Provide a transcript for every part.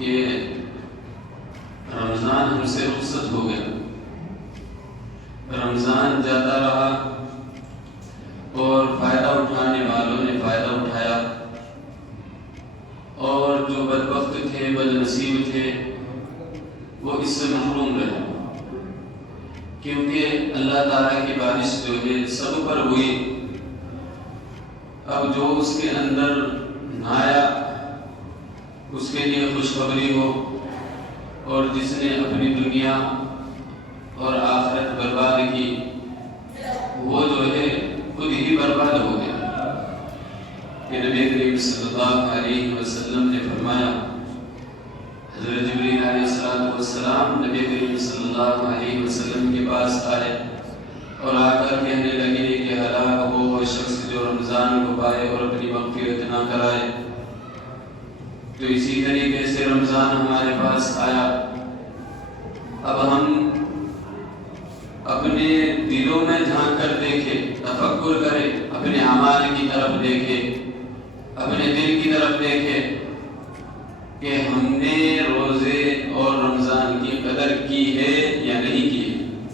کہ رمضان ہم سے رخصت ہو گیا، رمضان جاتا رہا اور فائدہ اٹھانے والوں نے فائدہ اٹھایا، اور جو بدبخت تھے، بد نصیب تھے، وہ اس سے محروم رہے، کیونکہ اللہ تعالیٰ کی بارش جو ہے سب پر ہوئی۔ اب جو اس کے اندر نہایا اس کے لیے خوشخبری ہو، اور جس نے اپنی دنیا اور آخرت برباد کی وہ جو ہے خود ہی برباد ہو گیا۔ کہ نبی کریم صلی اللہ علیہ وسلم نے فرمایا، حضرت جبریل علیہ السلام نبی کریم صلی اللہ علیہ وسلم کے پاس آئے اور آ کر کہنے لگے کہ ہلاک ہو وہ شخص جو رمضان کو پائے اور اپنی مغفرت نہ کرائے۔ تو اسی طریقے سے رمضان ہمارے پاس آیا، اب ہم اپنے دلوں میں جھانک کر دیکھیں، تفکر کریں، اپنے اعمال کی طرف دیکھیں، اپنے دل کی طرف دیکھیں کہ ہم نے روزے اور رمضان کی قدر کی ہے یا نہیں کی ہے۔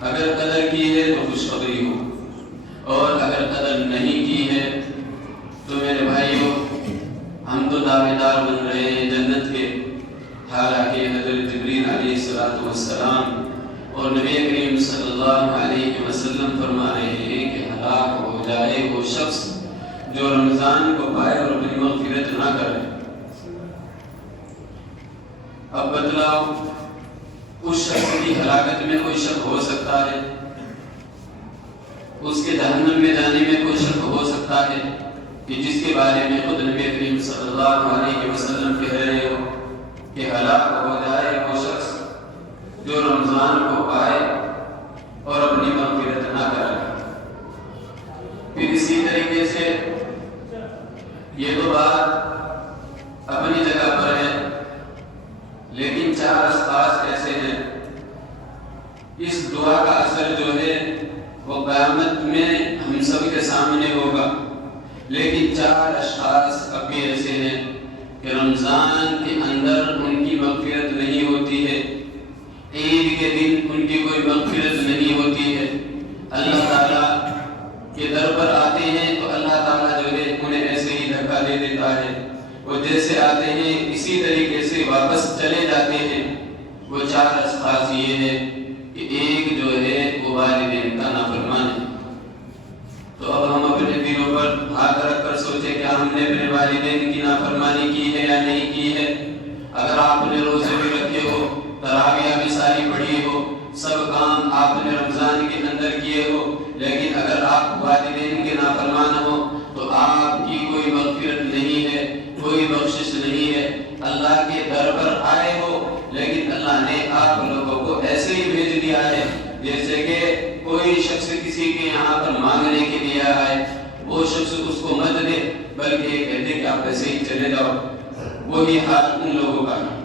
اگر قدر کی ہے تو خوشخبری ہو، اور اگر قدر نہیں کی ہے تو میرے بھائیوں ہم تو دعوے دار بن رہے ہیں جنت کے، حالانکہ حضرت جبریل علیہ السلام اور نبی کریم صلی اللہ علیہ وسلم فرما رہے ہیں کہ ہلاک ہو جائے وہ شخص جو رمضان کو پائے اور اپنی مغفرت نہ کرے۔ اب بتلاؤ، اس شخص کی ہلاکت میں کوئی شک ہو سکتا ہے؟ اس کے جہنم میں جانے میں کوئی شک ہو سکتا ہے کہ جس کے بارے میں خود نبی کریم صلی اللہ علیہ وسلم کہہ رہے ہو کہ ہلاک ہو جائے وہ شخص جو رمضان کو پائے اور اپنی مغفرت نہ کرے؟ پھر اسی طریقے سے یہ تو بات اپنی جگہ پر ہے، لیکن 4 اشخاص ایسے ہیں، اس دعا کا اثر جو ہے وہ قیامت میں ہم سب کے سامنے ہوگا، لیکن 4 اشخاص اب بھی ایسے ہیں کہ رمضان کے اندر ان کی مغفرت نہیں ہوتی ہے، عید کے دن ان کی کوئی مغفرت نہیں ہوتی ہے۔ اللہ تعالیٰ کے در پر آتے ہیں تو اللہ تعالیٰ جو ہے انہیں ایسے ہی دھکا دے دیتا ہے، وہ جیسے آتے ہیں اسی طریقے سے واپس چلے جاتے ہیں۔ وہ 4 اشخاص یہ ہے کہ ایک جو ہے وہ والدین کا نافرمان ہے۔ تو اب ہم اپنے دلوں پر ہاتھ رکھ کر سوچیں کہ ہم نے اپنے والدین کی نافرمانی کی ہے یا نہیں کی ہے۔ اگر آپ نے روزے بھی رکھے ہو، تراویح بھی ساری پڑھی ہو، سب کام آپ نے رمضان کے اندر کیے ہو، لیکن اگر آپ والدین کے نافرمان ہو تو آپ کی کوئی مغفرت نہیں ہے، کوئی بخشش نہیں ہے۔ اللہ کے در پر آئے ہو، لیکن اللہ نے آپ لوگوں کو ایسے ہی بھیج دیا ہے جیسے کہ کوئی شخص کسی کے یہاں پر مانگنے کے لیے آئے، وہ شخص اس کو مت دے بلکہ یہ کہتے کہ آپ ایسے ہی چلے جاؤ۔ وہی حال ان لوگوں کا ہے۔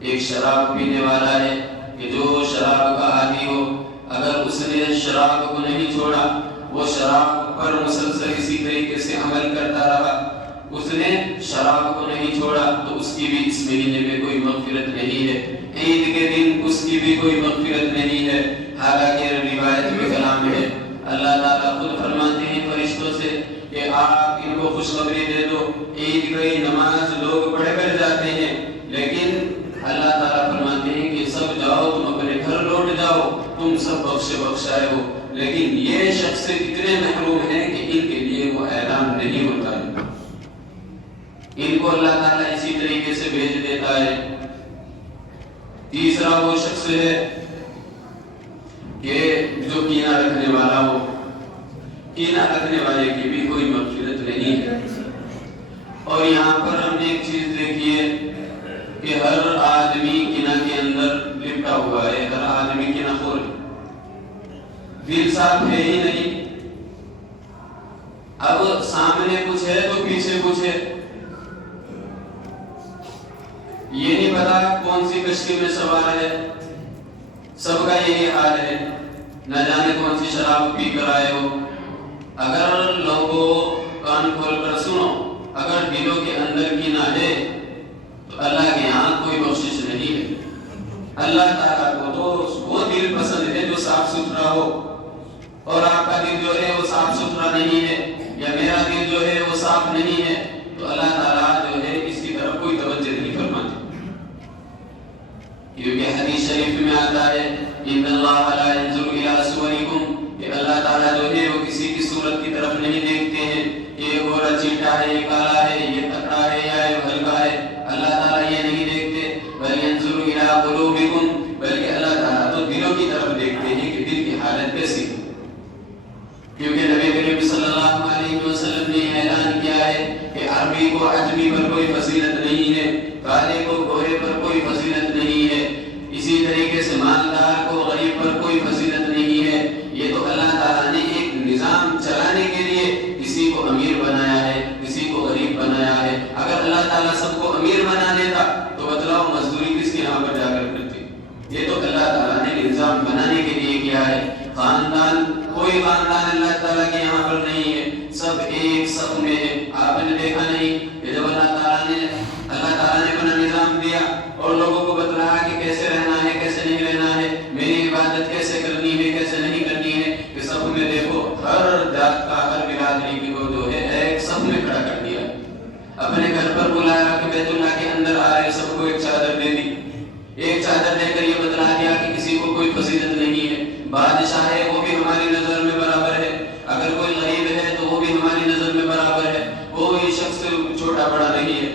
ایک شراب پینے والا ہے کہ جو شراب کا عادی ہو، اگر اس نے شراب کو نہیں چھوڑا، وہ شراب پر مسلسل اسی طریقے سے عمل کرتا رہا، اس نے شراب کو نہیں چھوڑا تو اس کی بھی اس مہینے میں کوئی مغفرت نہیں ہے، عید کے دن اس کی بھی کوئی مغفرت نہیں ہے۔ حالانکہ روایت میں کلام ہے، اللہ تعالیٰ خود فرماتے ہیں فرشتوں سے کہ آپ ان کو خوشخبری دے دو، عید کی نماز لوگ پڑھ کر جاتے ہیں، لیکن اللہ تعالیٰ فرماتے ہیں کہ سب جاؤ، تم اپنے گھر لوٹ جاؤ، تم سب بخشائے ہو، لیکن یہ شخص اتنے محروم ہیں کہ ان کے لیے وہ اعلان نہیں ہوتا ہے۔ ان کو اللہ تعالیٰ اسی طریقے سے بھیج دیتا ہے۔ تیسرا وہ شخص ہے کہ جو کینہ رکھنے والا ہو، کینہ رکھنے والے کی بھی کوئی مغفرت نہیں ہے۔ اور یہاں پر ہم نے ایک چیز دیکھی ہے کہ ہر آدمی کینہ کے اندر لپٹا ہوا ہے، ہر آدمی کینہ خور ہے، دل صاف ہے ہی نہیں۔ اب سامنے کچھ ہے تو پیچھے کچھ ہے، یہ نہیں پتا کون سی کشتی میں سوار ہے، سب کا یہی حال ہے، نہ جانے کون سی شراب پی کر آئے ہو۔ اگر لوگوں کان کھول کر سنو، اگر دلوں کے اندر کینہ ہے تو اللہ کے اللہ تعالیٰ کو تو وہ دل پسند ہے جو صاف ستھرا ہو، اور آپ کا دل جو ہے وہ صاف ستھرا نہیں ہے، یا میرا دل جو ہے وہ صاف نہیں ہے، تو اللہ تعالیٰ جو ہے اس کی طرف کوئی توجہ نہیں فرماتے. کیونکہ حدیث شریف میں آتا ہے ان اللہ لا ينظر الى صورکم، کہ اللہ تعالیٰ جو ہے وہ کسی کی صورت کی طرف نہیں دیکھتے ہیں، یہ گورا چیٹا ہے، یہ کالا ہے، یہ تکڑا ہے یا یہ ہلکا ہے. اللہ تعالیٰ یہ نہیں دیکھتے. بل ينظر الى قلوبکم، بلکہ اللہ تعالیٰ تو دلوں کی طرف دیکھتے ہیں کہ دل کی حالت کیسی ہے. کیونکہ نبی کریم صلی اللہ علیہ وسلم نے اعلان کیا ہے کہ عربی کو عجمی پر کوئی فضیلت نہیں ہے، کالے کو گورے پر کوئی فضیلت نہیں ہے، اسی طریقے سے مالدار کو غریب پر کوئی فضیلت نہیں ہے. یہ تو اللہ تعالیٰ نے ایک نظام چلانے کے لیے کسی کو امیر بنایا ہے، کسی کو غریب بنایا ہے. اگر اللہ تعالیٰ سب کو امیر بنا دیتا تو بتلاؤ مزدوری کس کے یہاں پر جا کر کرتی. یہ تو اللہ تعالیٰ نے نظام بنانے کے لیے کیا ہے. خاندان، کوئی خاندان اللہ تعالیٰ کے یہاں پر نہیں ہے، سب ایک صف میں ہے. آپ نے دیکھا نہیں کہ جب اللہ تعالیٰ نے اپنا نظام دیا اور لوگوں کو بتلایا کہ کیسے رہنا ہے، کیسے نہیں رہنا ہے، میری عبادت کیسے کرنی ہے، کیسے نہیں کرنی ہے، کہ سب میں دیکھو ہر ذات کا، ہر برادری کو جو ہے ایک صف میں کھڑا کر دیا. اپنے گھر پر بلایا کہ بیت اللہ کے اندر آ رہے سب کو ایک چادر دے دی. ایک چادر دے کر یہ بتلا دیا کہ کسی کو کوئی فضیلت نہیں ہے. بادشاہ ہے وہ بھی ہماری نظر میں برابر ہے، اگر کوئی غریب ہے تو وہ بھی ہماری نظر میں برابر ہے، کوئی شخص چھوٹا بڑا نہیں ہے.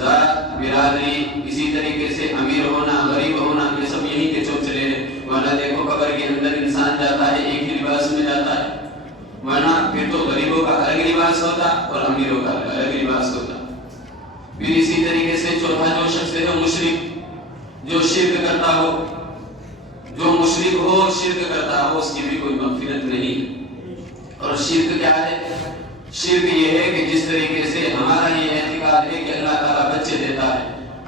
ذات، برادری، اسی طریقے سے امیر ہونا، غریب ہونا، یہ سب یہی کے چوچلے ہیں. ورنہ دیکھو قبر کے اندر انسان جاتا ہے ایک ہی لباس میں جاتا ہے، ورنہ پھر تو غریبوں کا الگ لباس ہوتا اور امیروں کا الگ لباس ہوتا. پھر اسی طریقے سے چوتھا جو شخص ہے مشرک، جو شرک کرتا ہو، جو مشرک ہو، شرک کرتا ہو، اس کی بھی کوئی مغفرت نہیں. اور شرک کیا ہے؟ شرک یہ ہے کہ جس طریقے سے ہمارا یہ اعتقاد ہے کہ اللہ تعالیٰ بچے دیتا ہے،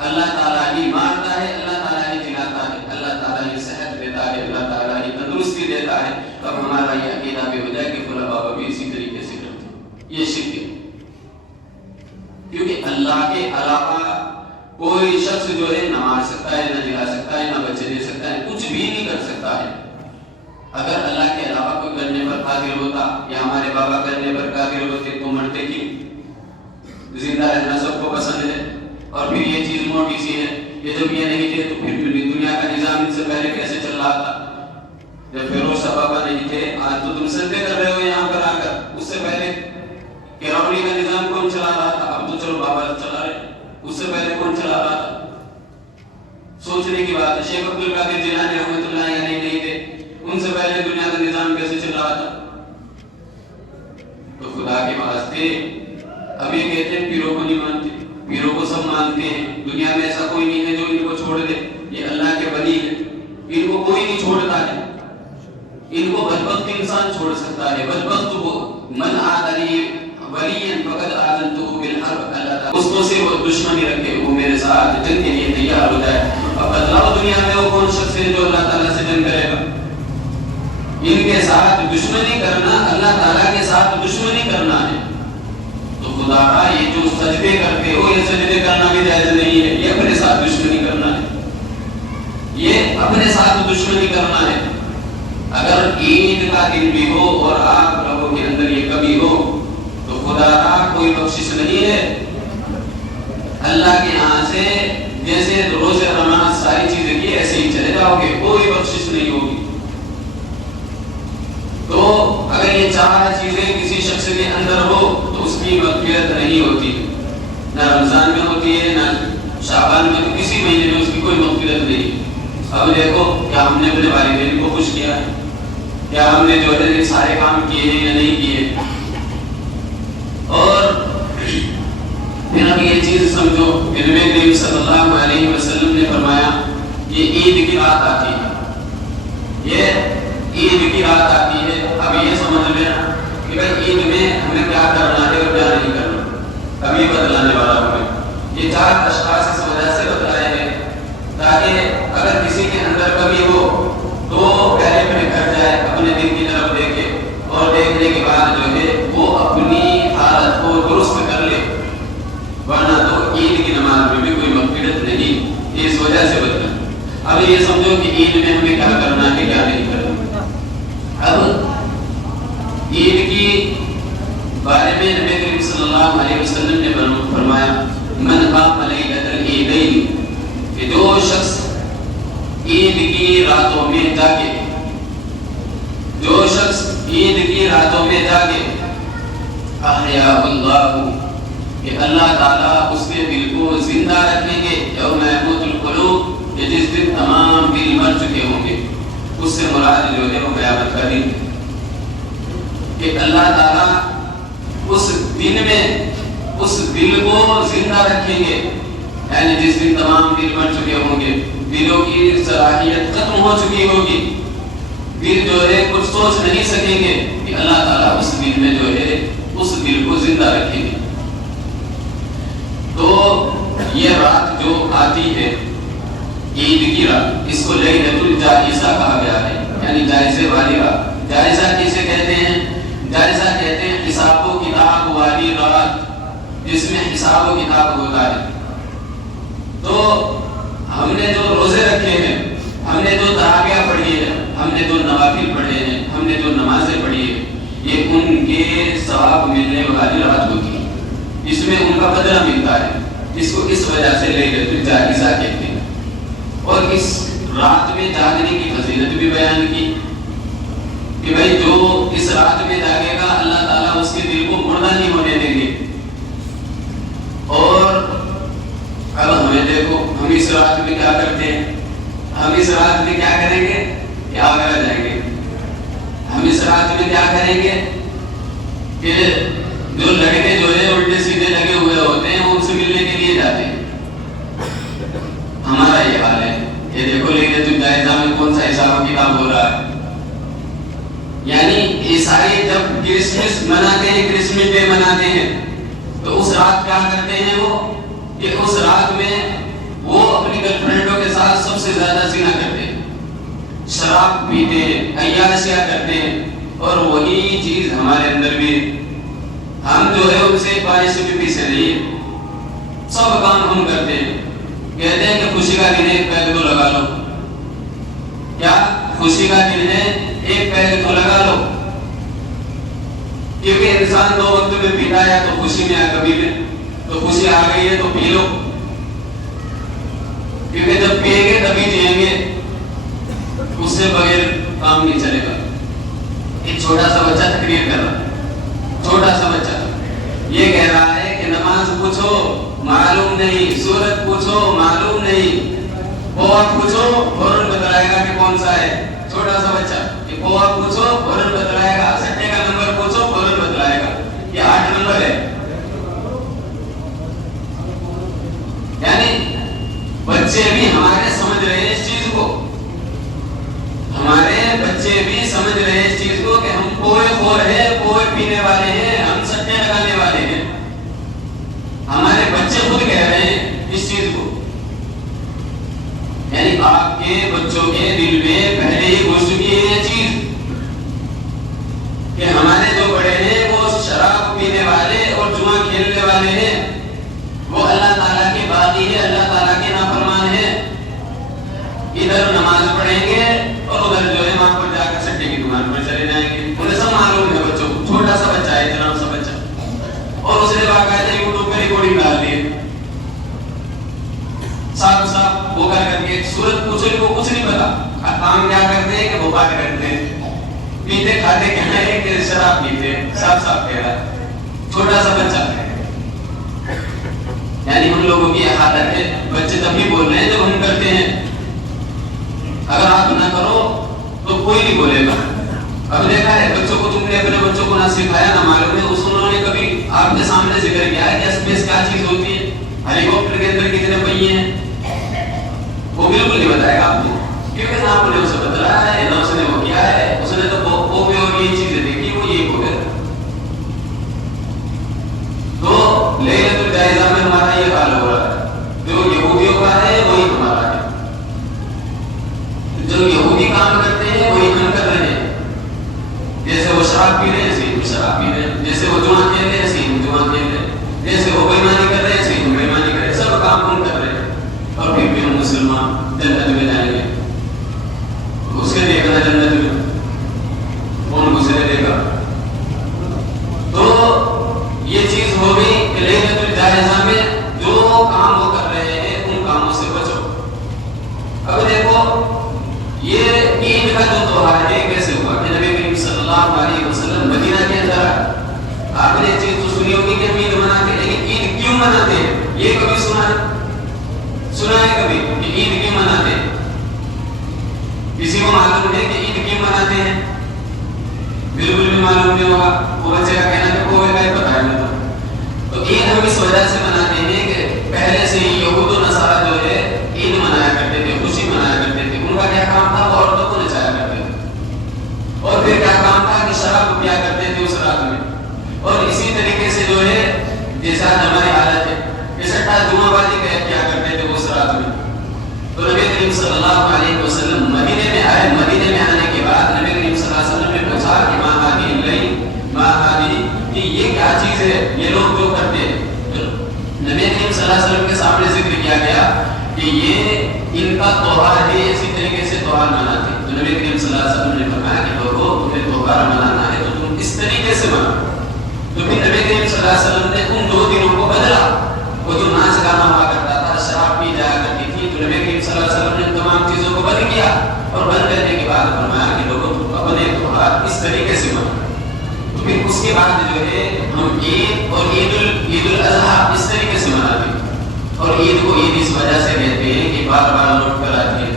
اللہ تعالیٰ ہی مارتا ہے، اللہ تعالیٰ ہی کھلاتا ہے، اللہ تعالیٰ ہی صحت دیتا ہے، اللہ تعالیٰ ہی تندرستی دیتا ہے. اب ہمارا یہ عقیدہ بے وجہ کہ فلاں بابا بھی اسی طریقے سے کرتے ہیں. یہ شرک ہے. کیونکہ اللہ کے علاوہ کوئی شخص جو ہے نہ مار سکتا ہے، نہ جلا سکتا ہے، نہ بچے دے سکتا ہے، کچھ بھی نہیں کر سکتا ہے. اگر اللہ کے علاوہ کوئی کرنے پر قادر ہوتا یا ہمارے بابا کرنے پر قادر ہوتے تو مرتے کی. زندہ رہنا سب کو پسند ہے. اور پھر یہ چیز موٹی سی ہے کہ جب یہ نہیں تھے تو پھر دنیا کا نظام ان سے پہلے کیسے چل رہا تھا؟ جب فیروز شاہ بابا نہیں تھے، آج تو تم سجدے کر رہے ہو یہاں پر آ کر. اس سے پہلے کراولی کا نظام کون چلا رہا تھا؟ اب تو چلو بابا چلا رہے. اس سے پہلے کون چلا رہا تھا؟ سوچنے کی بات ہے. شیخ عبد القادر جیلانی رحمۃ اللہ علیہ نہیں تھے، ان سے پہلے دنیا کا نظام کیسے چل رہا تھا؟ تو خدا کے واسطے اب یہ کہتے ہیں پیروں کو نہیں مانتے. پیروں کو سب مانتے ہیں. دنیا میں ایسا کوئی نہیں ہے جو ان کو چھوڑ دے. یہ اللہ کے ولی ہے، ان کو کوئی نہیں چھوڑتا ہے. ان کو بدبخت انسان چھوڑ سکتا ہے. بدبخت وہ من عادی ولی فقد آذنتہ بالحرب. اللہ تعالیٰ اس کو سے وہ دشمنی رکھے، وہ میرے ساتھ جنگ کے لیے تیار ہو جائے. اب بتلاؤ دنیا میں وہ کون شخص ہے جو اللہ تعالیٰ سے جنگ کرے گا؟ ان کے ساتھ دشمنی کرنا اللہ تعالیٰ کے ساتھ دشمنی کرنا ہے. تو خدا کا یہ جو سجدے کرتے ہو، یہ سجدے کرنا بھی جائز نہیں ہے. یہ اپنے ساتھ دشمنی کرنا ہے، یہ اپنے ساتھ دشمنی کرنا ہے. اگر عید کا دن بھی ہو اور آپ لوگوں کے اندر یہ کمی ہو تو خدا کا کوئی بخشش نہیں ہے. اللہ کے یہاں سے جیسے روزے رمضان ساری چیزیں کی ایسے ہی چلے جاؤ گے، کوئی بخشش نہیں ہوگی. تو اگر یہ چار چیزیں کسی شخص کے اندر ہو تو اس کی مغفرت نہیں ہوتی. نہ رمضان میں ہوتی ہے، نہ شعبان میں، کسی مہینے میں اس کی کوئی مغفرت نہیں. اب دیکھو کیا ہم نے اپنے والدین کو خوش کیا ہے؟ کیا ہم نے جو ہے سارے کام کیے ہیں یا نہیں کیے؟ اور پھر اب یہ چیز سمجھو کہ نبی کریم صلی اللہ علیہ وسلم نے فرمایا یہ عید کی رات آتی ہے، یہ عید کی رات آتی ہے. اب یہ سمجھ لینا کہ بھائی عید میں ہمیں کیا کرنا ہے اور کیا نہیں کرنا. اب یہ بدلانے والا ہمیں یہ چار اشخاص اس وجہ سے بدلائے ہیں تاکہ اگر کسی کے اندر کمی ہو تو پہلے اپنے گھر جائے، اپنے دل کی طرف دیکھے اور دیکھنے کے بعد جو ہے وہ اپنی حالت کو درست کر لے. ورنہ تو عید کی نماز میں بھی کوئی مغفرت نہیں. اس وجہ سے بدلا. اب یہ سمجھو کہ عید میں ہمیں کیا کرنا ہے کیا نہیں کرنا. اب عید کی بارے میں نبی کریم صلی اللہ علیہ وسلم نے فرمایا من قام لیلۃ العیدین، کہ جو شخص عید کی راتوں میں جاگے، جو شخص عید کی راتوں میں جاگے، احیا اللہ، کہ اللہ تعالیٰ اس کے دل کو زندہ رکھیں گے. یوم یموت القلوب، کہ جس دن تمام دل مر چکے ہوں گے، اس سے مراد جو ہے وہ قیامت کا دن، کہ اللہ تعالیٰ اس دن میں اس دل کو زندہ رکھیں گے. یعنی جس دن تمام دل مر چکے ہوں گے، دلوں کی صلاحیت ختم ہو چکی ہوگی، دل جو ہے کچھ سوچ نہیں سکیں گے، کہ اللہ تعالیٰ اس دل میں جو ہے اس دل کو زندہ رکھیں گے. تو یہ رات جو آتی ہے عید کی رات، اس کو لیلۃ الجائزہ کہا گیا ہے، یعنی جائزے والی رات. جائزہ کسے کہتے ہیں؟ جائزہ کہتے ہیں حساب و کتاب والی رات، جس میں حساب و کتاب ہوتا ہے. تو ہم نے جو روزے رکھے ہیں، ہم نے جو تراویح پڑھی ہے، ہم نے جو نوافل پڑھے ہیں، ہم نے جو نمازیں پڑھی ہیں، یہ ان کے ثواب ملنے والی رات ہوتی ہے، اس میں ان کا بدلہ ملتا ہے. اس کو اس وجہ سے لیلۃ الجائزہ کہتے ہیں. اور اس رات میں جاگنے کی فضیلت بھی بیان کی کہ بھائی جو اس رات میں جاگے گا اللہ تعالیٰ اس کے دل کو مردہ نہیں ہونے دیں گے. اور اب ہمیں دیکھو، ہم اس رات میں کیا کرتے ہیں؟ ہم اس رات میں کیا کریں گے؟ کیا آگرہ جائیں گے. ہم اس رات میں کیا کریں گے کہ جو لڑکے جو ہے الٹے سیدھے لگے ہوئے ہوتے ہیں وہ ان سے ملنے کے لیے جاتے ہیں. ہمارا یہ حال ہے. یہ دیکھو لیلۃ الجائزہ میں کون سا حساب و کتاب ہو رہا ہے. یعنی عیسائی جب کرسمس مناتے ہیں، کرسمس ڈے مناتے ہیں، تو اس رات کیا کرتے ہیں وہ کہ اس رات میں وہ اپنی گرل فرینڈوں کے ساتھ سب سے زیادہ زنا کرتے ہیں، شراب پیتے ہیں، عیاشیاں کرتے ہیں. اور وہی چیز ہمارے اندر بھی، ہم جو ہے ان سے ایک بار سے بھی پیچھے نہیں ہے. سب کام ہم کرتے ہیں. کہتے ہیں کہ خوشی کا دن ہے ایک پیگ تو لگا لو. کیا خوشی کا دن ہے ایک پیگ تو لگا لو، کیونکہ انسان دو وقت میں پیتا ہے، تو خوشی میں کبھی میں تو خوشی آ گئی ہے تو پی لو، کیونکہ جب پیئیں گے تبھی جئیں گے، اس سے بغیر کام نہیں چلے گا. ایک چھوٹا سا بچہ تقریر کر رہا ہے، چھوٹا سا بچہ یہ کہہ رہا ہے کہ نماز پوچھو معلوم نہیں، سورت پوچھو معلوم نہیں، پوہا پوچھو فوراً بتلائے گا کہ کون سا ہے. چھوٹا سا بچہ کہ پوہا پوچھو فوراً بتلائے گا، سٹے کا نمبر پوچھو فوراً بتلائے گا، یہ 8 نمبر ہے. یعنی بچے بھی ہمارے سمجھ رہے ہیں اس چیز کو، ہمارے بچے بھی سمجھ رہے ہیں اس چیز کو کہ ہم پوئے خور ہیں، پوئے پینے والے ہیں، ہم سٹے لگانے والے ہیں. ہمارے بچے خود کہہ رہے ہیں اس چیز کو. یعنی آپ کے بچوں کے دل میں پہلے ہی گھس چکی ہے یہ چیز کہ ہمارے جو بڑے ہیں وہ شراب پینے والے اور جوا کھیلنے والے ہیں، وہ اللہ تعالیٰ کے باغی ہے، اللہ تعالیٰ کے نافرمان ہے. ادھر نماز پڑھیں گے اور ادھر جو ہے وہاں پر جا کر سٹے کی دکان پر چلے جائیں گے. انہیں سب معلوم ہے بچوں کو. چھوٹا سا بچہ ہے، اتنا سا بچہ، اور اس نے باقاعدہ یوٹیوب پہ ریکارڈنگ ڈال دی، صاف صاف وہ کر کے سورت پوچھے کو کچھ نہیں پتا. کام کیا کرتے ہیں کہ وہ بات کرتے ہیں، پیتے کھاتے کہنا ہے کہ شراب پیتے، صاف صاف کہہ رہا ہے چھوٹا سا بچہ. یعنی ہم لوگوں کی حالت ہے، بچے تبھی بول رہے ہیں جب ہم کرتے ہیں. اگر آپ نہ کرو تو کوئی نہیں بولے گا. اب دیکھا ہے بچوں کو، تم نے اپنے بچوں کو نہ سکھایا نہ معلوم ہے، اس انہوں نے کبھی آپ کے سامنے ذکر کیا ہے کہ اسپیس کیا چیز ہوتی ہے، ہیلی کاپٹر کے اندر کتنے پہیے ہیں، وہ بالکل نہیں بتائے گا آپ کو، کیونکہ نہ آپ نے اسے بتلایا ہے نہ اس نے وہ کیا ہے. اس نے تو وہ بھی اور یہ چیزیں دیکھی، وہ یہ ہو گیا. تو لیلۃ الجائزہ میں ہمارا یہ حال ہو رہا ہے. جو یہودیوں کا ہے وہی ہمارا ہے، جو یہودی کام کرتے ہیں وہی ہم کر رہے ہیں. جیسے وہ شراب پی رہے ہیں ایسے ہم شراب پی رہے ہیں، جیسے وہ جوا کھیل رہے ہیں ایسے ہم جوا کھیل رہے ہیں، جیسے وہ بےایمانی کر رہے ہیں ایسے ہم بےایمانی کر رہے ہیں. سب کام ہم کر رہے ہیں، اور پھر بھی ہم مسلمان جنت میں جائیں گے. مناتے ہیں؟ یہ کبھی سنا ہے کبھی کہ عید کیوں مناتے ہیں؟ کسی کو معلوم ہے کہ عید کیوں مناتے ہیں؟ بالکل بھی معلوم نہیں ہوگا. وہ بچے کا کہنا کہ کوئی کا پتہ ہے تو عید ہم اس وجہ سے مناتے ہیں کہ پہلے سے ہی یہود و نصارہ جو ہے عید منایا کرتے تھے, خوشی منایا کرتے تھے. ان کا کیا کام تھا؟ وہ عورتوں کو نچایا کرتے تھے. اور پھر کیا کام تھا کہ شراب پیا کرتے تھے اس رات میں. اور اسی طریقے سے جو ہے جیسا ہماری حالت ہے کہ سٹا جمعہ بازی کیا کرتے تھے اس رات میں. تو نبی کریم صلی اللہ علیہ وسلم مدینے میں آئے. مدینے میں آنے کے بعد نبی کریم صلی اللہ علیہ وسلم نے پوچھا کہ ماں ہادی کہ یہ کیا چیز ہے یہ لوگ جو کرتے ہیں. نبی کریم صلی اللہ علیہ وسلم کے سامنے ذکر کیا گیا کہ یہ ان کا تہوار ہے, اسی طریقے سے تہوار مناتے ہیں. تو نبی کریم صلی اللہ علیہ وسلم نے فرمایا کہ لوگوں تمہیں تہوار منانا ہے تو تم اس طریقے سے مناؤ. تو پھر نبی کریم صلی اللہ علیہ وسلم نے ان 2 دنوں کو بدلا. وہ جو ناچ گانا ہوا کرتا تھا, شراب پی جایا کرتی تھی, تو نبی کریم صلی اللہ علیہ وسلم نے تمام چیزوں کو بند کیا. اور بند کرنے کے بعد فرمایا کہ لوگوں تم اپنے تہوار اس طریقے سے مناؤ. تو پھر اس کے بعد جو ہے ہم عید اور عید الاضحیٰ اس طریقے سے مناتے ہیں. اور عید کو عید اس وجہ سے کہتے ہیں کہ بار بار لوٹ کر آتی ہے.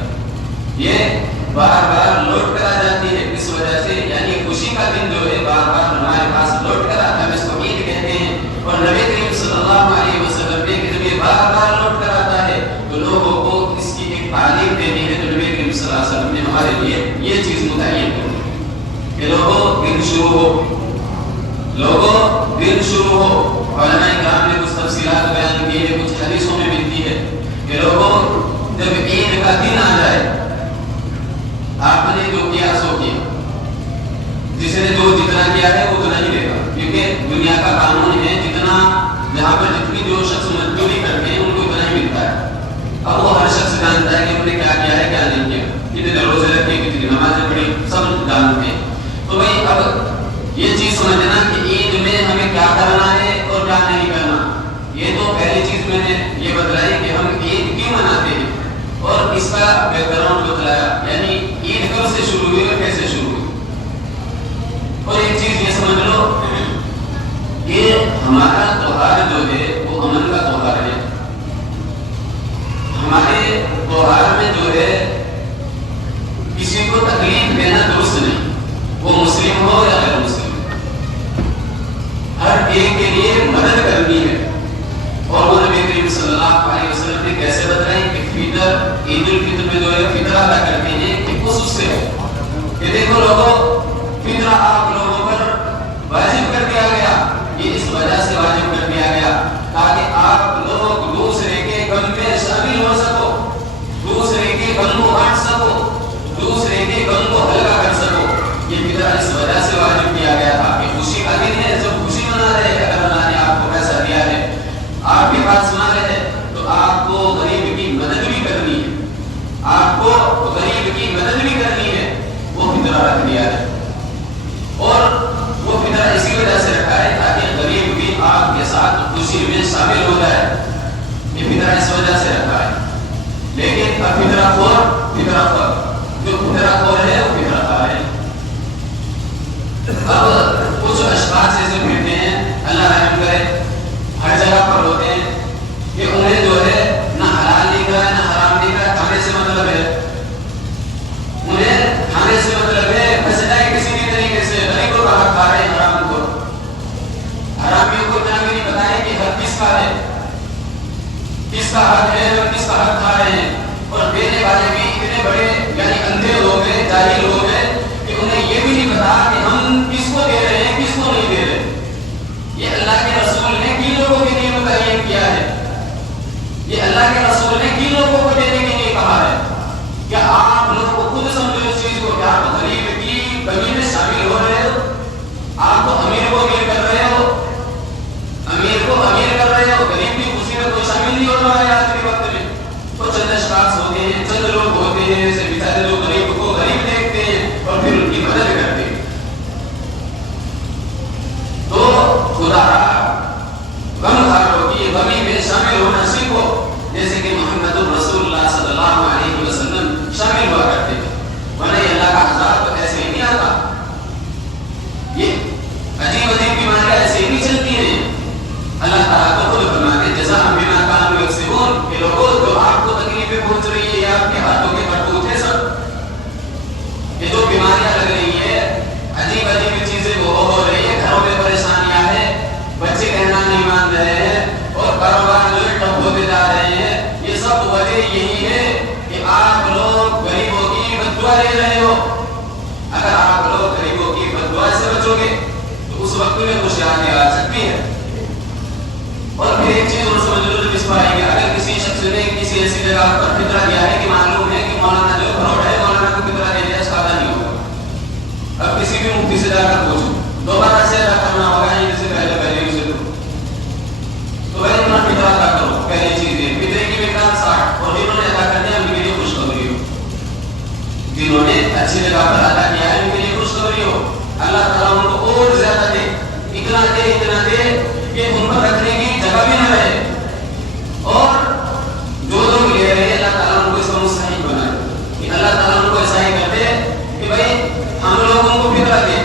یہ بار بار لوٹ کر آ جاتی ہے اس وجہ سے, یعنی خوشی کا دن جو ہے بار بار ہمارے پاس لوٹ کر آتا ہے. اس کو عید کہتے ہیں. اور نبی کریم صلی اللہ علیہ وسلم نے کہ جب یہ بار بار لوٹ کر آتا ہے تو لوگوں کو اس کی ایک تعلیم دینی ہے. تو نبی کریم صلی اللہ علیہ وسلم نے ہمارے لیے یہ چیز متعین کی کہ لوگوں دن شروع ہو, لوگوں دن شروع ہو. علماء کرام نے کچھ تفصیلات بیان کی ہے, کچھ حدیثوں میں ملتی ہے کہ لوگوں جب عید کا دن آ جائے آپ نے جو کیا سو کیا, جس نے جو جتنا کیا ہے وہ اتنا ہی لے گا. کیونکہ دنیا کا قانون ہے جتنا جہاں پر جتنی جو شخص مزدوری کرتے ہیں ان کو اتنا ہی ملتا ہے. اب وہ ہر شخص جانتا ہے کہ انہوں نے کیا کیا ہے کیا نہیں کیا, کتنے روزے رکھے, کتنی نمازیں پڑھی, سب جانتے ہیں. تو بھائی اب یہ چیز سمجھنا کہ عید میں ہمیں کیا کرنا ہے اور کیا نہیں کرنا, یہ تو پہلی چیز میں نے یہ بتلائی کہ ہم عید کیوں مناتے ہیں اور اس کا بیک گراؤنڈ بتلایا, یعنی عید کب سے شروع ہوئی اور کیسے شروع ہوئی. اور ایک چیز یہ سمجھ لو کہ ہمارا تہوار جو ہے وہ امن کا تہوار ہے. ہمارے تہوار میں جو ہے کسی کو تکلیف دینا درست نہیں, وہ مسلم ہو یا غیر مسلم, ہر ایک کے لیے مدد کرنی ہے. اور وہ نبی کریم صلی اللہ علیہ وسلم نے کیسے بتائی کہ فطر عید الفطر میں جو ہے فطر ادا کرتے ہیں کہ اس سے کہ دیکھو لوگوں فطر آپ لوگوں پر واجب کر دیا گیا. یہ اس وجہ سے واجب کر دیا گیا تاکہ آپ لوگ دوسرے کے غم میں شامل ہو سکو, دوسرے کے غم کو بانٹ سکو, دوسرے کے غم کو ہلکا کر سکو. یہ فطر اس وجہ سے واجب کیا گیا تھا کہ خوشی کا دن ہے, سب خوشی منا رہے ہیں. اگر اللہ نے آپ کو پیسہ دیا ہے, آپ کے پاس مال ہے, تو آپ کو غریب کی مدد بھی کرنی ہے, آپ کو غریب کی مدد بھی کرنی ہے. وہ فطرہ رکھ دیا ہے. اور وہ فطرہ اسی وجہ سے رکھا ہے تاکہ غریب بھی آپ کے ساتھ خوشی میں شامل ہو جائے. یہ فطرہ اس وجہ سے رکھا ہے. لیکن اب فطرہ خور جو فطرہ خور ہے وہ فطرہ خور ہے. اب کچھ اشخاص ایسے پھرتے ہیں, اللہ رحم کرے, ہر جگہ پر ہوتے ہیں کہ انہیں جو ہے نہ حلال دکھ رہا ہے نہ حرام دکھ رہا ہے, کھانے سے مطلب ہے, انہیں کھانے سے مطلب ہے, بس جائے کسی بھی طریقے سے غریبوں کا حق کھا رہے ہیں, حرام کو حرامیوں کو اتنا بھی نہیں پتا ہے کہ حق کس کا ہے, کس کا حق ہے اور کس کا حق کھا رہے ہیں. اور دینے والے بھی اتنے بڑے یعنی اندھے ہو گئے, جاہل ہو گئے کہ انہیں یہ بھی نہیں پتا کہ ہم کس کو دے رہے ہیں کس کو نہیں دے رہے. یہ اللہ کے رسول نے کن لوگوں کے لیے متعین کیا ہے, یہ اللہ کے رسول نے کن لوگوں کو دینے کے لیے کہا ہے. کیا آپ لوگ کو خود سمجھو اس چیز کو, کیا آپ غریب کی کمی میں شامل ہو رہے ہو, آپ تو امیر کو امیر کر رہے ہو, امیر کو امیر کر رہے ہو, غریب کی خوشی میں کوئی شامل نہیں ہو رہا ہے. آج کے وقت میں تو چند اشخاص ہوتے ہیں, چند لوگ ہوتے ہیں ایسے بیچارے جو غریب کو غریب دیکھتے ہیں اور پھر ان کی مدد کرتے ہیں. تو خدا غمخاروں کی غمی میں شامل ہونا سیکھو, جیسے کہ محمد رسول اللہ صلی اللہ علیہ وسلم شامل ہوا کرتے تھے. ورنہ اللہ کا عذاب تو ایسے ہی نہیں آتا, یہ عجیب عجیب بیماریاں ایسے ہی نہیں چلتی ہیں. اللہ تعالیٰ کو خود فرماتے دعا لے رہے ہو، اگر آپ لوگ غریبوں کی بد دعا سے بچو گے تو اس وقت میں خوشیاں آ سکتی ہے۔ اور پھر ایک چیز اور سمجھ لو جو اس پر آئے گی، اگر کسی شخص نے کسی ایسی جگہ پر فطرہ دیا ہے کہ معلوم ہے کہ مولانا جو فراڈ ہے، مولانا کو فطرہ دے دیا، اس کا ادا نہیں ہوگا۔ اب کسی بھی مفتی سے جا کر پوچھو، دوبارہ سے ادا کرنا ہوگا یا اس سے پہلے اسے دو، تو بھائی اپنا فطرہ ادا کرو۔ پہلی چیز یہ فطرے کی مقدار 60، اور جنہوں نے ادا کر دیا ان کے لیے خوشخبری ہو، جنہوں نے اچھی جگہ پر ادا کیا ہے ان کے لیے خوشخبری ہو، اللہ تعالیٰ ان کو اور زیادہ دے، اتنا دے کہ ان پر رکھنے کی جگہ بھی نہ رہے، اور جو لوگ لے رہے ہیں اللہ تعالیٰ ان کو اس کا مستحق بنائے، کہ اللہ تعالیٰ ان کو ایسا ہی کرتے کہ بھائی ہم لوگ ان کو فطرہ دیں،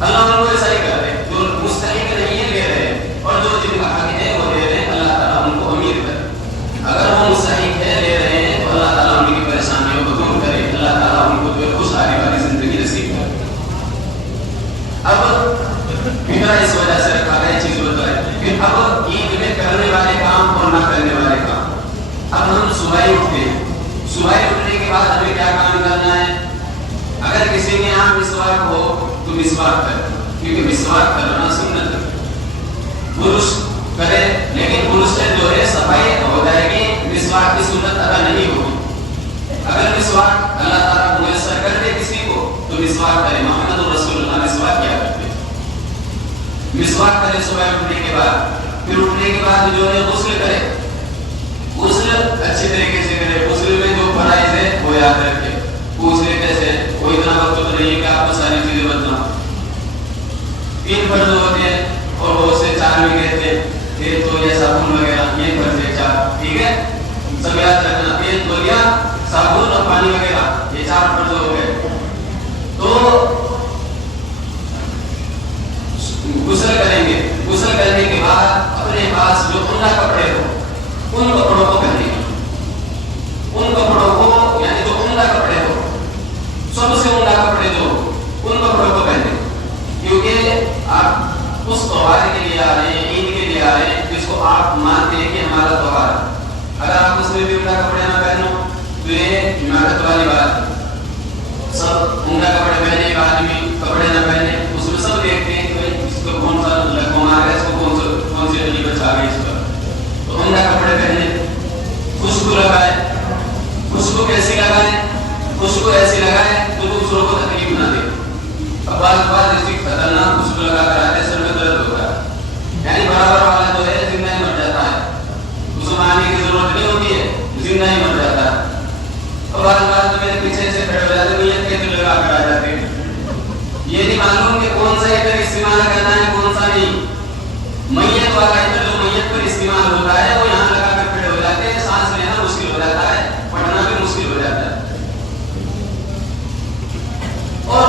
اللہ ان کو ایسا ہی کر دے، جو مستحق نہیں ہے لے رہے ہیں، اور جو جن کا حق ہے وہ دے رہے ہیں، اللہ تعالیٰ ان کو امیر کرے۔ اگر وہ مستحق ہے لے رہے ہیں تو اللہ تعالیٰ ان کی پریشانیوں کو دور کرے، اللہ تعالیٰ ان کو جو خوشحالی والی زندگی نصیب کرے۔ اب فطرہ اس وجہ سے رکھا گیا، چیز بتائے۔ پھر اب عید میں کرنے والے کام اور نہ کرنے والے کام۔ اب ہم صبح اٹھتے ہیں، صبح اٹھنے کے بعد ہمیں کیا کام کرنا ہے؟ اگر کسی کے یہاں مسواک ہو تو مسواک کرے، کیونکہ مسواک کرنا سنت ہے، برش کرے، لیکن برش سے جو ہے صفائی ہو جائے گی، مسواک کی سنت ادا نہیں ہوگی۔ اگر مسواک اللہ تعالیٰ میسر کر دے کسی کو تو مسواک کرے، محمد رسول اللہ مسواک کیا کرتے؟ مسواک کرے صبح اٹھنے کے بعد، پھر اٹھنے کے بعد جو ہے غسل کرے، غسل اچھے طریقے سے کرے، غسل میں جو فرائض ہے وہ یاد رکھے، پوچھ لے کیسے، کوئی اتنا وقت تو نہیں ہے کہ آپ کو ساری چیزیں بتاؤں۔ 3 فرض ہوتے ہیں اور وہ سے 4 بھی کہتے ہیں، تیل تولیہ صابن وغیرہ، یہ فرض ہے 4، ٹھیک ہے، سب یاد رکھنا، تیل تولیہ صابن اور پانی وغیرہ، یہ 4 فرض ہو گئے۔ تو غسل کریں گے، غسل کرنے کے بعد اپنے پاس جو عمدہ کپڑے ہو ان کپڑوں کو پہنیں گے، ان کپڑوں کو یعنی جو عمدہ کپڑے ہو، سب سے عمدہ کپڑے جو ان کپڑوں کو پہنیں، کیونکہ آپ اس تہوار کے لیے آ رہے ہیں، عید کے لیے آ رہے ہیں جس کو آپ مانتے ہیں کہ ہمارا تہوار ہے۔ اگر آپ اس میں بھی عمدہ کپڑے نہ پہنو تو یہ حماقت والی بات ہے۔ سب عمدہ کپڑے پہنے، ایک آدمی کپڑے نہ پہنے، اس میں سب دیکھتے ہیں کہ اس کو کون سا لگو مار ہے، اس کو کون سی علی بچا گئی اس پر، تو عمدہ کپڑے پہنے، خوشبو لگائے، خوشبو کیسی لگائیں؟ خوشبو ایسی لگائیں تو دوسروں کو تکلیف نہ دے۔ اب بعض ایسی خطرناک خوشبو لگا کر آتے سر میں درد ہوتا ہے، یعنی برابر والا جو ہے زندہ ہی مر جاتا ہے، اس کو مارنے کی ضرورت نہیں ہوتی ہے، زندہ ہی مر جاتا ہے۔ اور بعض میرے پیچھے سے کھڑے ہو جاتے نیت کے دل لگا کر آ جاتے ہیں، یہ نہیں معلوم کہ کون سا عطر استعمال کرنا ہے کون سا نہیں۔ میت والا عطر جو میت پر استعمال ہوتا ہے وہ یہاں لگا کر کھڑے ہو جاتے ہیں، سانس لینا مشکل ہو جاتا ہے، پڑھنا بھی مشکل ہو جاتا ہے۔ اور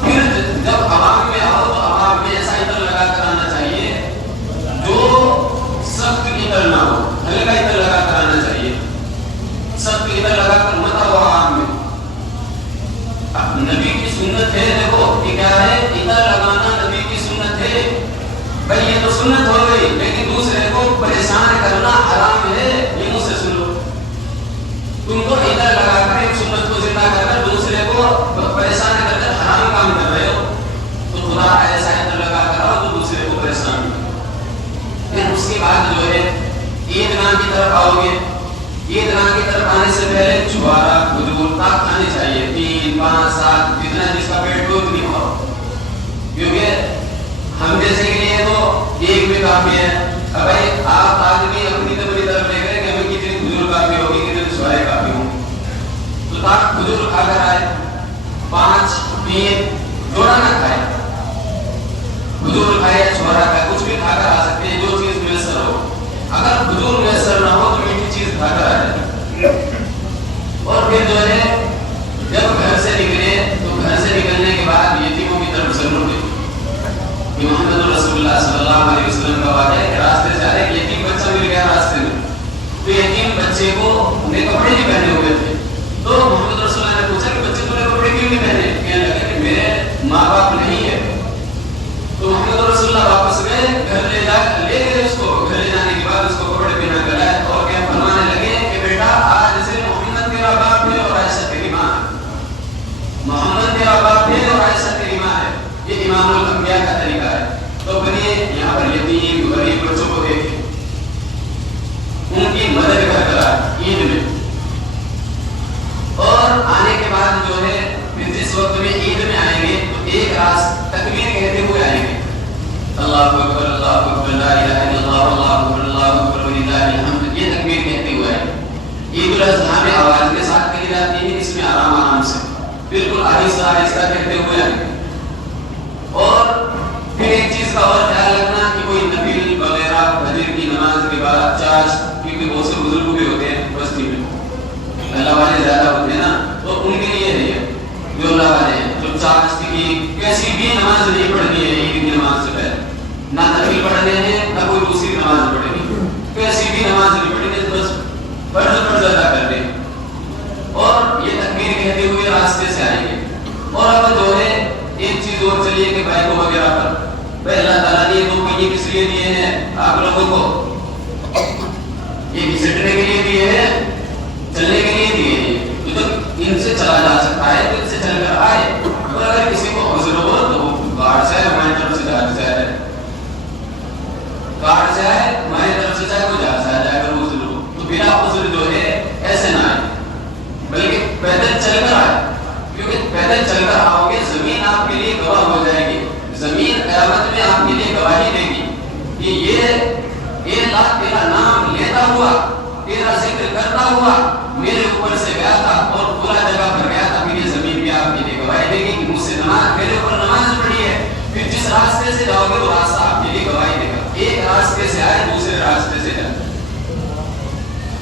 پھر جب عوام میں آؤ تو عوام میں ایسا عطر لگا کر آنا چاہیے جو سخت عطر نہ ہو، ہلکا عطر لگا کر آنا چاہیے، سخت عطر لگا کر مت آؤ عوام میں۔ اب نبی کی سنت ہے، دیکھو یہ کیا ہے، عطر لگانا نبی کی سنت ہے، بھائی یہ تو سنت ہو گئی، لیکن دوسرے کو پریشان کرنا حرام ہے، یہ مجھ سے سن لو۔ تم تو عطر لگا کر ایک سنت کو زندہ کر کر دوسرے کو پریشان کر کر حرام کام کر رہے ہو، تو خدا ایسا عطر لگا کر آؤ تو دوسرے کو پریشان کرو۔ پھر اس کے بعد جو ہے عیدگاہ کی طرف آؤ گے، عیدگاہ کی طرف آنے سے پہلے چھوارا کھجور تاک کھانی چاہیے، 3 5 7 جتنا جس کا پیٹ ہو اتنی کھاؤ، کیونکہ ہم جیسے کے لیے تو ایک بھی کافی ہے۔ اب بھائی آپ آدمی اپنی طرف لے گئے کہ ہمیں کتنی کھجور کافی ہوگی، کتنے چھوارے کافی ہوں گے، تو تاک کھجور کھا کر آئے، 5 3 جوڑا نہ کھائے، کھجور کھائے یا چھوارا کھائے، کچھ بھی کھا کر آ سکتے ہیں جو چیز میسر ہو۔ اگر کھجور میسر نہ ہو تو میٹھی چیز کھا کر آ جائے۔ اور پھر جو ہے جب گھر سے نکلے تو گھر سے نکلنے کے بعد یتیموں کی طرف ضرور دے۔ یہ محمد رسول اللہ صلی اللہ علیہ وسلم کا واقعہ ہے کہ راستے سے آ رہے یتیم بچہ مل گیا راستے میں، تو یتیم بچے کو انہیں کپڑے نہیں پہنے ہوئے تھے، تو محمد رسول اللہ نے پوچھا کہ بچے تمہیں کپڑے کیوں نہیں پہنے؟ کہنے لگا کہ میرے ماں باپ نہیں ہے۔ تو محمد رسول اللہ واپس گئے، گھر لے گئے اس کو، گھر لے جانے کے بعد اس کو کپڑے پہنا کرائے اور کیا فرمانے لگے کہ بیٹا آج سے محمد تیرا باپ ہے اور عائشہ تیری ماں ہے۔ ان کی مدد کرا عید میں. اور آنے کے بعد جو ہے پھر جس وقت میں عید میں آئیں گے تو ایک راست تکبیر کہتے ہوئے آئیں گے. اللہ اکبر لا الہ الا اللہ اللہ اکبر وللہ الحمد. یہ تکبیر کہتے ہوئے آئیں گے. عید الاضحیٰ میں آواز کے ساتھ کہی جاتی ہے، اس میں آرام آرام سے بالکل آہستہ آہستہ کہتے ہوئے آئیں گے. اور پھر ایک چیز کا اور خیال رکھنا کہ کوئی نفل وغیرہ فجر کی نماز کے بعد چاش، کیونکہ بہت سے بزرگ بھی ہوتے ہیں بستی میں، اللہ والے زیادہ ہوتے ہیں نا، تو ان کے لیے نہیں ہے جو اللہ والے ہیں، جو چاش کی کیسی بھی نماز نہیں پڑھنی ہے عید کی نماز سے پہلے، نہ نفل پڑھنے ہیں نہ کوئی دوسری نماز پڑھنی ہے، کیسی بھی نماز نہیں پڑھنی ہے، بس فرض ادا کر دیں. اور یہ تکبیر کہتے ہوئے راستے سے آئیں گے. اور اب جو ہے ایک چیز اور چلیے کہ بائکوں وغیرہ پر اللہ تعالیٰ نے دو پہیے کس لیے دیے ہیں آپ لوگوں کو؟ یہ گھسٹنے کے لیے دیے ہیں، چلنے کے لیے دیے ہیں. تو ان سے چلا جا سکتا ہے تو ان سے چل کر آئے. اور اگر کسی کو عذر ہو تو وہ گاڑ سے ہماری طرف سے جا جائے، گاڑ سے آئے ہماری طرف سے چاہے وہ جا جائے اگر وہ عذر ہو تو بلا عذر جو ہے ایسے نہ آئے بلکہ پیدل چل کر آئے. کیونکہ پیدل چل کر آؤ گے زمین آپ کے لیے گواہ ہو جائے گی. زمین قیامت میں آپ کے لیے گواہی دے گی کہ یہ اللہ تیرا نام لیتا ہوا، تیرا ذکر کرتا ہوا میرے اوپر سے گیا تھا اور پورا جگہ پر گیا تھا. پھر یہ زمین بھی آپ کے لیے گواہی دے گی کہ مجھ سے نماز، میرے اوپر نماز پڑھی ہے. پھر جس راستے سے جاؤ گے وہ راستہ آپ کے لیے گواہی دے گا. ایک راستے سے آئے دوسرے راستے سے جائیں،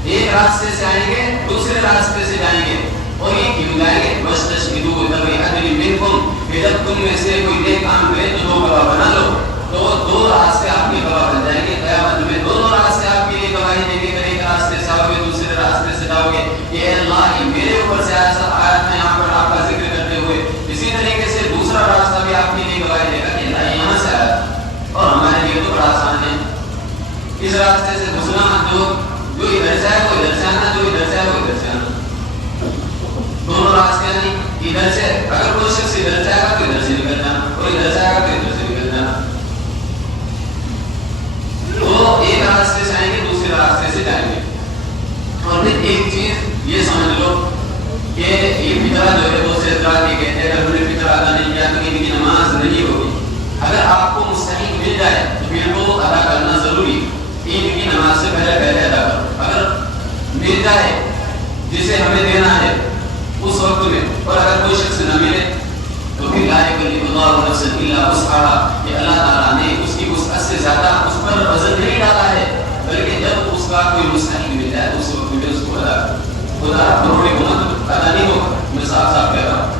ایک راستے سے آئیں گے دوسرے راستے سے جائیں گے. اور یہ کیوں جائیں گے؟ وَاسْتَشْهِدُوا ذَوِي عَدْلٍ مِّنكُمْ، کہ جب تم میں سے کوئی نیک کام کرے تو دو گواہ بنا لو. تو دو راستے آپ کے گواہ بن جائیں گے. قیامت میں دونوں راستے آپ کے لیے گواہی دیں گے. ایک راستے سے آؤ گے دوسرے راستے سے جاؤ گے کہ اے اللہ میرے اوپر سے ایسا آیا تھا یہاں پر آپ کا ذکر کرتے ہوئے. اسی طریقے سے دوسرا راستہ بھی آپ کے لیے گواہی دے گا کہ اللہ یہاں سے آیا تھا اور ہمارے لیے تو بڑا آسان ہے. اس راستے سے گھسنا، جو ادھر سے ہے وہ ادھر سے آنا، جو ادھر سے ہے وہ ادھر سے آنا. دونوں راستے نہیں. ادھر سے اگر کوئی شخص ادھر سے آئے گا تو ادھر سے نکل جانا، کوئی ادھر سے آئے گا تو ادھر سے نکل جانا. تو ایک راستے سے آئیں گے دوسرے راستے سے جائیں گے. اور پھر ایک چیز یہ سمجھ لو کہ یہ فطرہ جو ہے دوسرے حضرات یہ کہتے ہیں اگر ہم نے فطرہ ادا نہیں کیا تو عید کی نماز نہیں ہوگی. اگر آپ کو مستحق مل جائے تو پھر وہ ادا کرنا ضروری. عید کی نماز سے پہلے ادا کرو. اگر مل جائے جسے ہمیں دینا ہے اس وقت میں، اور اگر کوئی شخص نہ ملے تو پھر لا یکلف اللہ نفسا الا وسعها، کہ اللہ تعالیٰ نے اس کی وسعت سے زیادہ اس پر وزن نہیں ڈالا ہے، بلکہ جب اس کا کوئی مستحق مل جائے تو اس وقت میں اس کو ادا خدا کروڑی ہونا تو ادا نہیں ہوگا. میں صاف صاف کہہ رہا ہوں.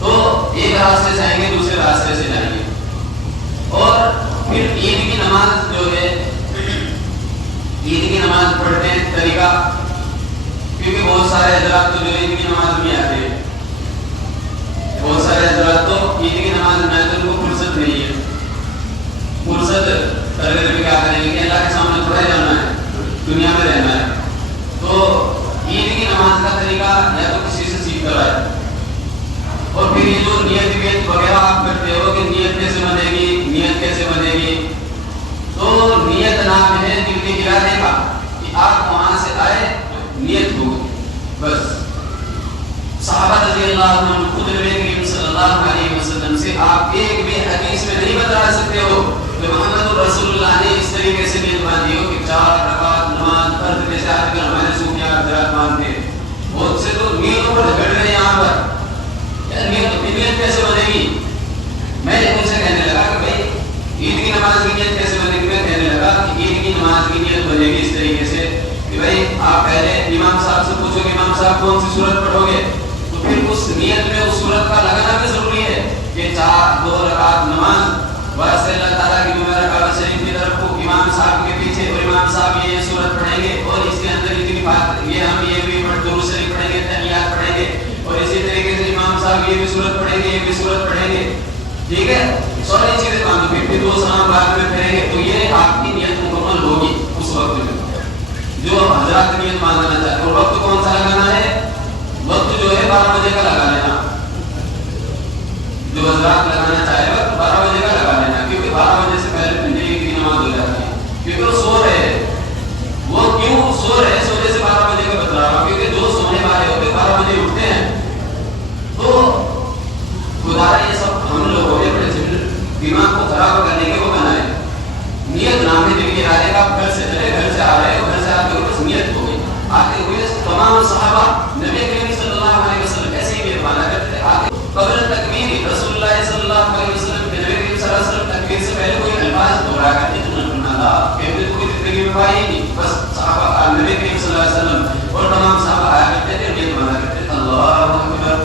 تو ایک راستے سے آئیں گے دوسرے راستے سے جائیں گے. اور پھر عید کی نماز جو ہے، عید کی نماز پڑھتے ہیں طریقہ، کیونکہ بہت سارے حضرات تو جو عید کی نماز میں آتے ہیں، بہت سارے حضرات تو عید کی نماز میں آتے ہیں، ان کو فرصت نہیں ہے. فرصت کر کے کیا کریں گے؟ اللہ کے سامنے تھوڑا جانا ہے، دنیا میں رہنا ہے. تو عید کی نماز کا طریقہ یا تو کسی سے سیکھ کر آئے. اور پھر یہ جو نیت وغیرہ آپ کرتے ہو کہ نیت کیسے بنے گی، نیت کیسے بنے گی، تو نیت نام ہے دل کے ارادے کا کہ آپ وہاں سے آئے نیت ہو بس. صحابہ رضی اللہ عنہ خود نبی کریم صلی اللہ علیہ وسلم سے آپ ایک بھی حدیث میں نہیں بتا سکتے ہو کہ محمد رسول اللہ نے اس طریقے سے نیت باندھی ہو کہ 4 رکعت نماز فرض جیسے آج کل ہمارے صوفیاء حضرات مانتے ہیں. بہت سے تو نیتوں پر جھگڑ رہے ہیں یہاں پر. نیت کیسے بنے گی؟ میں ان سے کہنے لگا کہ بھائی عید کی نماز کی نیت کیسے بنے گی؟ میں کہنے لگا کہ عید کی نماز کی نیت بنے گی اس طریقے سے کہ بھائی آپ پہلے امام صاحب سے پوچھو کہ امام صاحب کون سی سورت پڑھو گے، تو پھر اس نیت میں اس سورت کا لگانا بھی ضروری ہے کہ 2 رکعت نماز واسطے اللہ تعالیٰ کی میرا کعبہ شریف کی طرف کو امام صاحب کے پیچھے، اور امام صاحب یہ سورت پڑھیں گے اور اس کے اندر اتنی بات یہ ہم یہ بھی درود شریف پڑھیں گے، تحیات پڑھیں گے، اور اسی طریقے سے امام صاحب یہ بھی سورت پڑھیں گے، یہ بھی سورت پڑھیں گے. ٹھیک ہے، ساری چیزیں باندھو پھر 2 سلام بعد میں پڑھیں گے. تو یہ آپ کی نیت مکمل ہوگی اس وقت میں جو حضرات نیت باندھنا چاہتے ہیں. اور وقت کون سا لگانا ہے؟ وقت جو ہے 12 بجے کا لگا لینا. جو حضرات لگانا چاہے وقت 12 بجے کا لگا لینا، کیونکہ 12 بجے سے پہلے کی نماز ہو جاتی ہے. کیونکہ وہ سو رہے ہیں. وہ دماغ کو خراب کرنے کے وہ بنائے. نیت نام ہے دل کے ارادے کا. گھر سے چلے, گھر سے آ رہے ہو, گھر سے آپ کے اوپر نیت ہو گئی. آتے ہوئے تمام صحابہ نبی کریم صلی اللہ علیہ وسلم ایسے ہی میرے مانا کرتے تھے. آتے قبل تکبیر رسول اللہ صلی اللہ علیہ وسلم کے نبی کریم صلی اللہ علیہ وسلم تکبیر سے پہلے کوئی الفاظ دوہرایا کرتے تھے. اللہ کہتے تو کوئی زندگی میں پائی نہیں. بس صحابہ نبی کریم صلی اللہ علیہ وسلم اور تمام صحابہ آیا کرتے تھے, نیت مانا کرتے تھے اللہ